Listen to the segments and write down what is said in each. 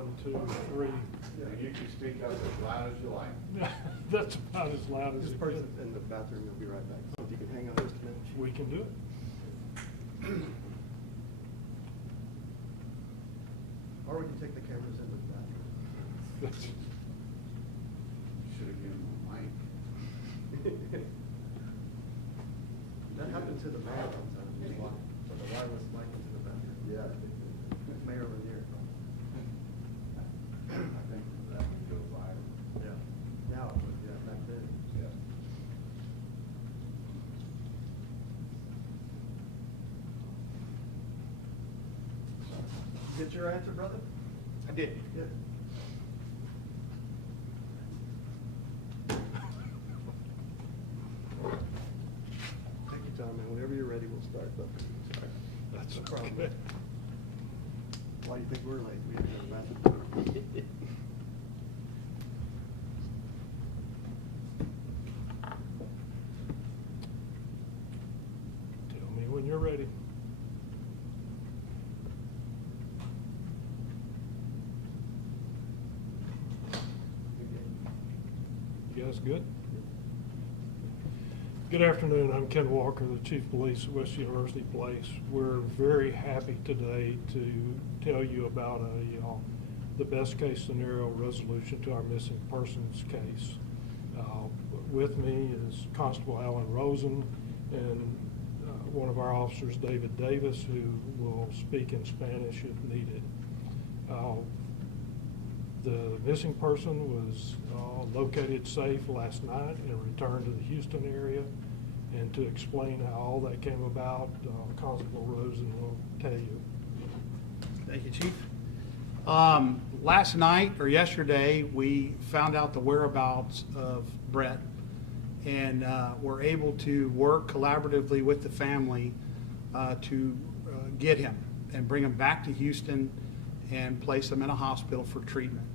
1, 2, 3. You can speak up as loud as you like. That's about as loud as This it person gets. in the bathroom, you'll be right back. So if you can hang on just a minute. We can do it. Or we can take the cameras into the bathroom. Should have given him a mic. That happened to the mayor one time. He walked with a wireless mic into the bathroom. Yeah. Mayor Lanier. I think that would go viral. Yeah. Now, it would, yeah, back then. Yeah. Get your answer, brother? I did. Yeah. Take your time, man. Whenever you're ready, we'll start. But That's no problem. okay. Why do you think we're late? We had to go to the bathroom. Tell me when you're ready. You guys good? Good afternoon. I'm Ken Walker, the Chief of Police at West University Place. We're very happy today to tell you about the best case scenario resolution to our missing persons case. With me is Constable Alan Rosen and one of our officers, David Davis, who will speak in Spanish if needed. The missing person was located safe last night and returned to the Houston area. And to explain how all that came about, Constable Rosen will tell you. Thank you, Chief. Last night or yesterday, we found out the whereabouts of Brett and were able to work collaboratively with the family to get him and bring him back to Houston and place him in a hospital for treatment.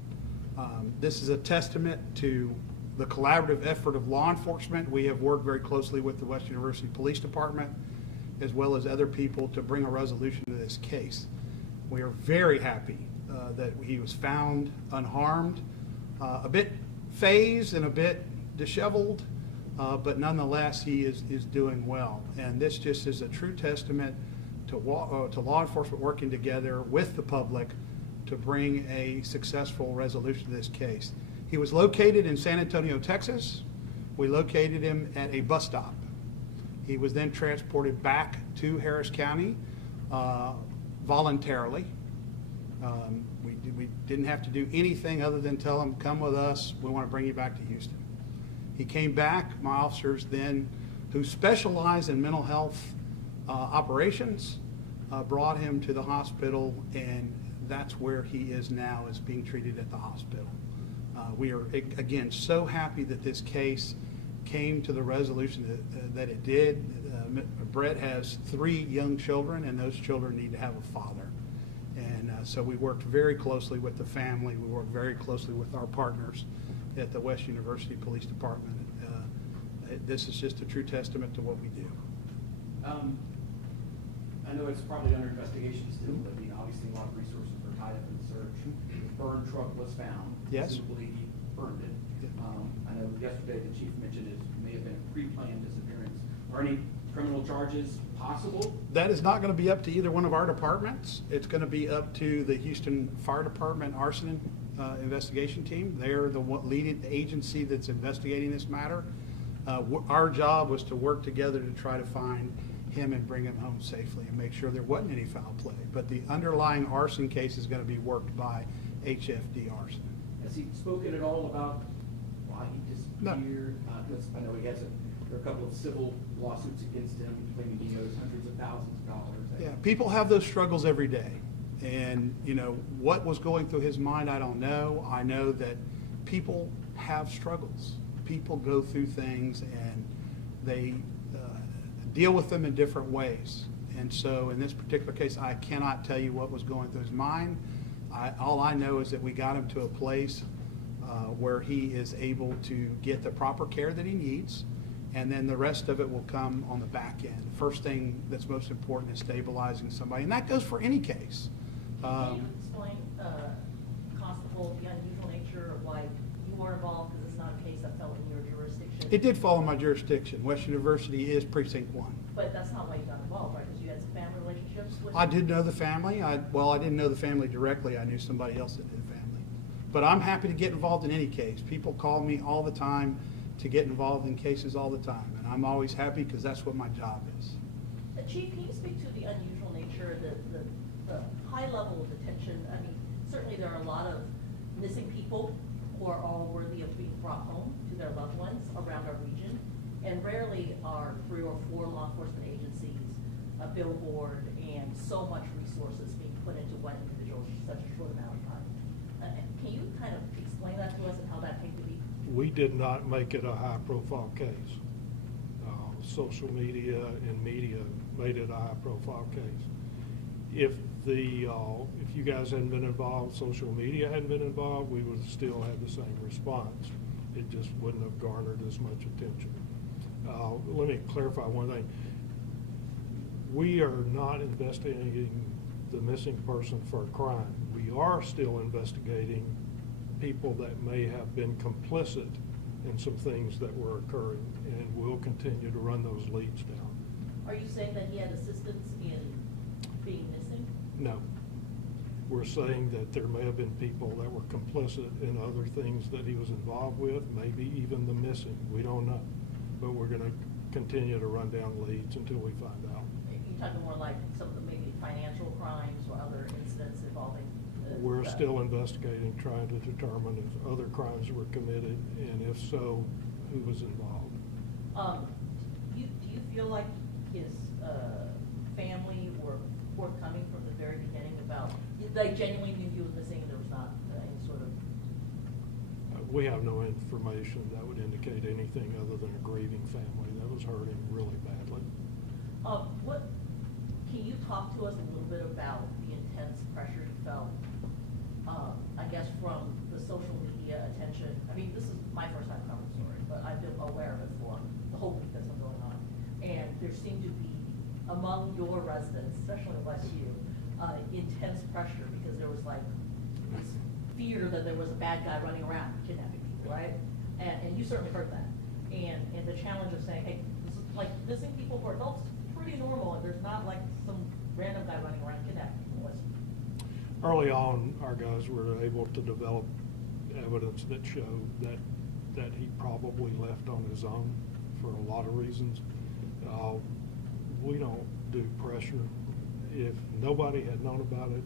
This is a testament to the collaborative effort of law enforcement. We have worked very closely with the West University Police Department as well as other people to bring a resolution to this case. We are very happy that he was found unharmed, a bit phased and a bit disheveled, but nonetheless he is doing well. And this just is a true testament to law enforcement working together with the public to bring a successful resolution to this case. He was located in San Antonio, Texas. We located him at a bus stop. He was then transported back to Harris County voluntarily. We didn't have to do anything other than tell him, come with us, we want to bring you back to Houston. He came back. My officers then, who specialize in mental health operations, brought him to the hospital, and that's where he is now, is being treated at the hospital. We are, again, so happy that this case came to the resolution that it did. Brett has 3 young children, and those children need to have a father. And so we worked very closely with the family. We worked very closely with our partners at the West University Police Department. This is just a true testament to what we do. I know it's probably under investigation still, but obviously a lot of resources were tied up in the search. The burned truck was found. Yes. Presumably he burned it. I know yesterday the chief mentioned it may have been a pre-planned disappearance. Are any criminal charges possible? That is not going to be up to either one of our departments. It's going to be up to the Houston Fire Department arson investigation team. They're the lead agency that's investigating this matter. Our job was to work together to try to find him and bring him home safely and make sure there wasn't any foul play. But the underlying arson case is going to be worked by HFD Arson. Has he spoken at all about why he disappeared? Because I know he has there are a couple of civil lawsuits against him claiming he owes hundreds of thousands of dollars. Yeah, people have those struggles every day. And, what was going through his mind, I don't know. I know that people have struggles. People go through things and they deal with them in different ways. And so in this particular case, I cannot tell you what was going through his mind. All I know is that we got him to a place where he is able to get the proper care that he needs, and then the rest of it will come on the back end. The first thing that's most important is stabilizing somebody, and that goes for any case. Can you explain example, the unusual nature of why you were involved, because it's not a case that fell in your jurisdiction? It did fall in my jurisdiction. West University is precinct 1. But that's not why you got involved, right? Because you had some family relationships with? I did know the family. Well, I didn't know the family directly. I knew somebody else that knew the family. But I'm happy to get involved in any case. People call me all the time to get involved in cases all the time. And I'm always happy because that's what my job is. Chief, can you speak to the unusual nature, the high level of attention? I mean, certainly there are a lot of missing people who are all worthy of being brought home to their loved ones around our region. And rarely are 3 or 4 law enforcement agencies, a billboard, and so much resources being put into one individual in such a short amount of time. Can you kind of explain that to us and how that came to be? We did not make it a high-profile case. Social media and media made it a high-profile case. If you guys hadn't been involved, social media hadn't been involved, we would still have the same response. It just wouldn't have garnered as much attention. Let me clarify one thing. We are not investigating the missing person for a crime. We are still investigating people that may have been complicit in some things that were occurring, and we'll continue to run those leads down. Are you saying that he had assistance in being missing? No. We're saying that there may have been people that were complicit in other things that he was involved with, maybe even the missing. We don't know. But we're going to continue to run down leads until we find out. You're talking more like some of the maybe financial crimes or other incidents involving We're still investigating, trying to determine if other crimes were committed, and if so, who was involved. Do you feel like his family were forthcoming from the very beginning about, they genuinely knew he was missing and there was not any sort of? We have no information that would indicate anything other than a grieving family that was hurting really badly. Can you talk to us a little bit about the intense pressure you felt, I guess, from the social media attention? I mean, this is my first time covering the story, but I've been aware of it for the whole week that's been going on. And there seemed to be, among your residents, especially in West U, intense pressure because there was like this fear that there was a bad guy running around kidnapping people, right? And you certainly heard that. And the challenge of saying, hey, this is like missing people who are adults, pretty normal, and there's not like some random guy running around kidnapping people. Early on, our guys were able to develop evidence that showed that he probably left on his own for a lot of reasons. We don't do pressure. If nobody had known about it,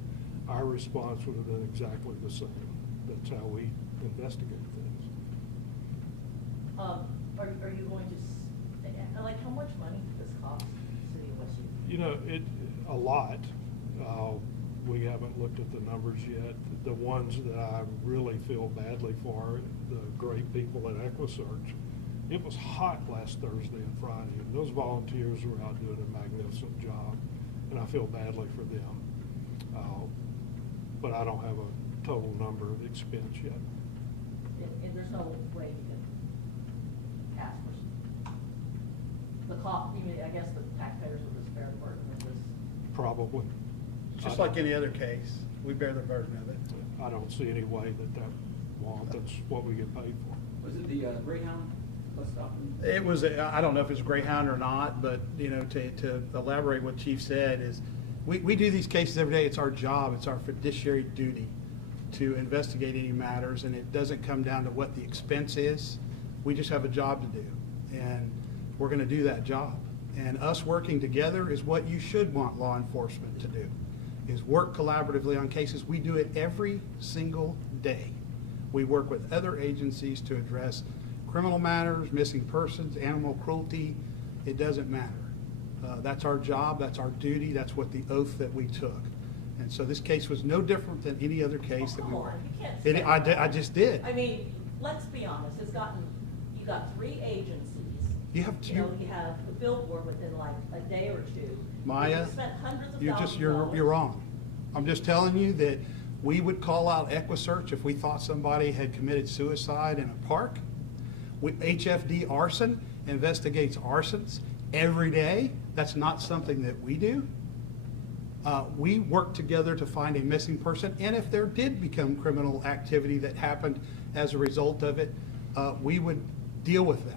our response would have been exactly the same. That's how we investigate things. Are you going to, like, how much money did this cost the city of West U? You know, a lot. We haven't looked at the numbers yet. The ones that I really feel badly for, the great people at EquiSearch. It was hot last Thursday and Friday, and those volunteers were out doing a magnificent job, and I feel badly for them. But I don't have a total number of expense yet. And there's no way you can ask for the cost, I guess the taxpayers would just bear the burden of this. Probably. Just like any other case, we bear the burden of it. I don't see any way that won't. That's what we get paid for. Was it the Greyhound bus stop? It was, I don't know if it's Greyhound or not, but, to elaborate what Chief said is, we do these cases every day. It's our job. It's our fiduciary duty to investigate any matters, and it doesn't come down to what the expense is. We just have a job to do, and we're going to do that job. And us working together is what you should want law enforcement to do, is work collaboratively on cases. We do it every single day. We work with other agencies to address criminal matters, missing persons, animal cruelty. It doesn't matter. That's our job, that's our duty, that's what the oath that we took. And so this case was no different than any other case that we Come were. on, you can't say that. I just did. I mean, let's be honest, you got 3 agencies. You have You know, you have a billboard within like a day or two. Maya, You spent hundreds of thousands of you're dollars. wrong. I'm just telling you that we would call out EquiSearch if we thought somebody had committed suicide in a park. HFD arson investigates arsons every day. That's not something that we do. We work together to find a missing person, and if there did become criminal activity that happened as a result of it, we would deal with that.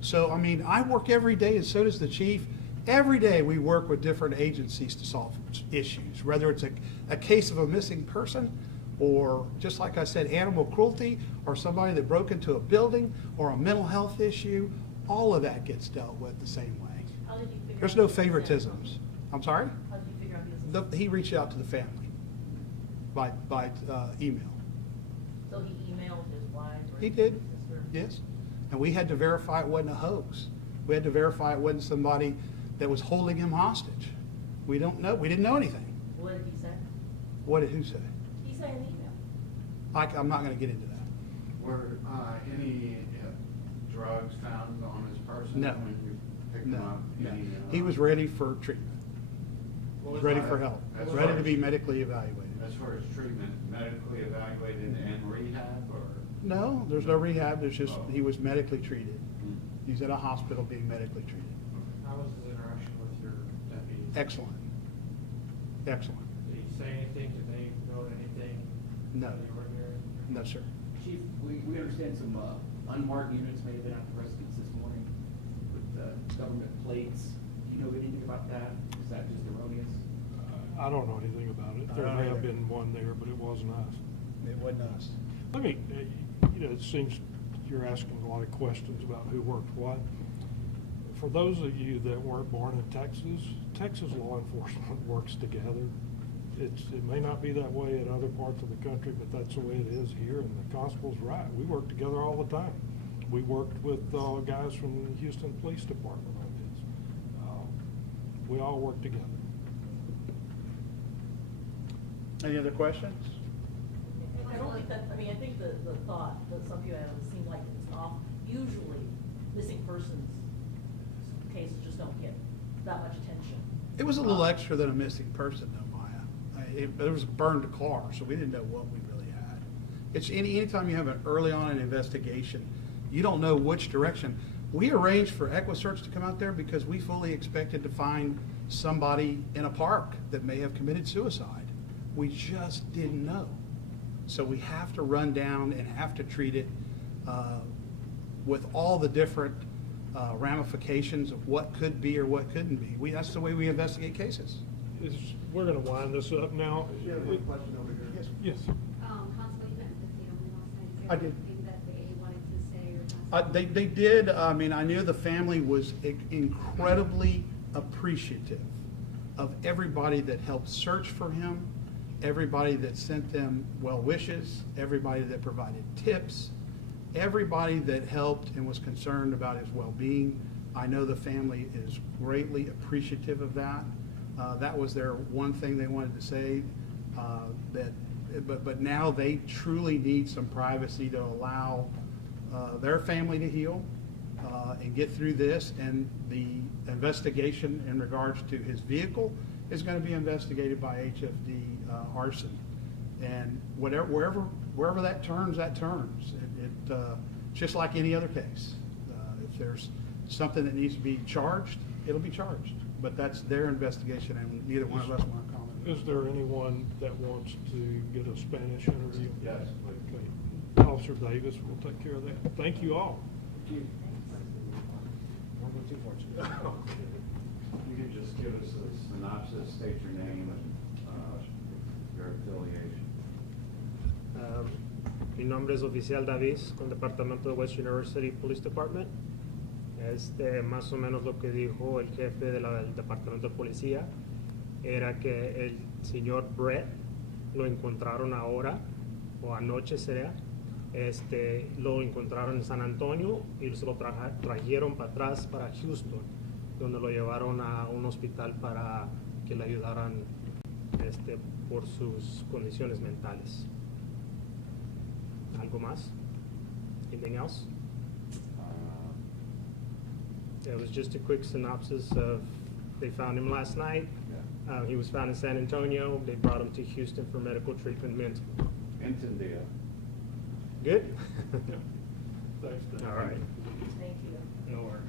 So, I mean, I work every day, and so does the chief. Every day we work with different agencies to solve issues, whether it's a case of a missing person, or just like I said, animal cruelty, or somebody that broke into a building, or a mental health issue. All of that gets dealt with the same way. How did you figure There's out no he was there? favoritisms. I'm sorry? How did you figure out he was? He reached out to the family by email. So he emailed his wife or He his did, sister? yes. And we had to verify it wasn't a hoax. We had to verify it wasn't somebody that was holding him hostage. We don't know. We didn't know anything. What did he say? What did who say? He said in the email. I'm not going to get into that. Were any drugs found on his person? No. When you picked him No, up? no. Any, He was ready for treatment. What He was was ready that? for help. As Ready far to be as- medically evaluated. As far as treatment, medically evaluated and rehab, or? No, there's no rehab. There's just, Oh. he was medically treated. Hmm. He's in a hospital being medically treated. How was his interaction with your deputies? Excellent. Excellent. Did he say anything? Did they note anything? No. out of the ordinary? No, sir. Chief, we understand some unmarked units may have been out to residence this morning with government plates. Do you know anything about that? Is that just erroneous? I don't know anything about it. I There don't may have either. been one there, but it wasn't us. It wasn't us. Let me, it seems you're asking a lot of questions about who worked what. For those of you that weren't born in Texas, Texas law enforcement works together. It may not be that way in other parts of the country, but that's the way it is here, and the constable's right. We work together all the time. We worked with guys from the Houston Police Department on this. We all work together. Any other questions? I don't think that, I mean, I think the thought that some people have, it seemed like it's off. Usually, missing persons cases just don't get that much attention. It was a little extra than a missing person, though, Maya. There was a burned car, so we didn't know what we really had. It's anytime you have an early on an investigation, you don't know which direction. We arranged for EquiSearch to come out there because we fully expected to find somebody in a park that may have committed suicide. We just didn't know. So we have to run down and have to treat it with all the different ramifications of what could be or what couldn't be. That's the way we investigate cases. We're gonna wind this up now. We have one question over here. Yes. Constable, you met with the family last night. Is there I did. anything that they wanted to say or not? They did, I mean, I knew the family was incredibly appreciative of everybody that helped search for him, everybody that sent them well wishes, everybody that provided tips, everybody that helped and was concerned about his well-being. I know the family is greatly appreciative of that. That was their one thing they wanted to say, but now they truly need some privacy to allow their family to heal and get through this. And the investigation in regards to his vehicle is going to be investigated by HFD arson. And wherever that turns, that turns. Just like any other case. If there's something that needs to be charged, it'll be charged. But that's their investigation, and neither one of us want to comment. Is there anyone that wants to get a Spanish interview? Yes, please. Okay. Officer Davis will take care of that. Thank you all. You can just give us a synopsis, state your name and your affiliation. Mi nombre es Oficial Davis con el Departamento de West University Police Department. Más o menos lo que dijo el jefe del Departamento de Policía era que el señor Brett lo encontraron ahora o anoche será. Lo encontraron en San Antonio y se lo trajeron para atrás para Houston, donde lo llevaron a un hospital para que le ayudaran por sus condiciones mentales. ¿Algo más? Anything else? It was just a quick synopsis of, they found him last night. He was found in San Antonio. They brought him to Houston for medical treatment. Entendido. Good? Thanks, Dave. All right. Thank you. No worries.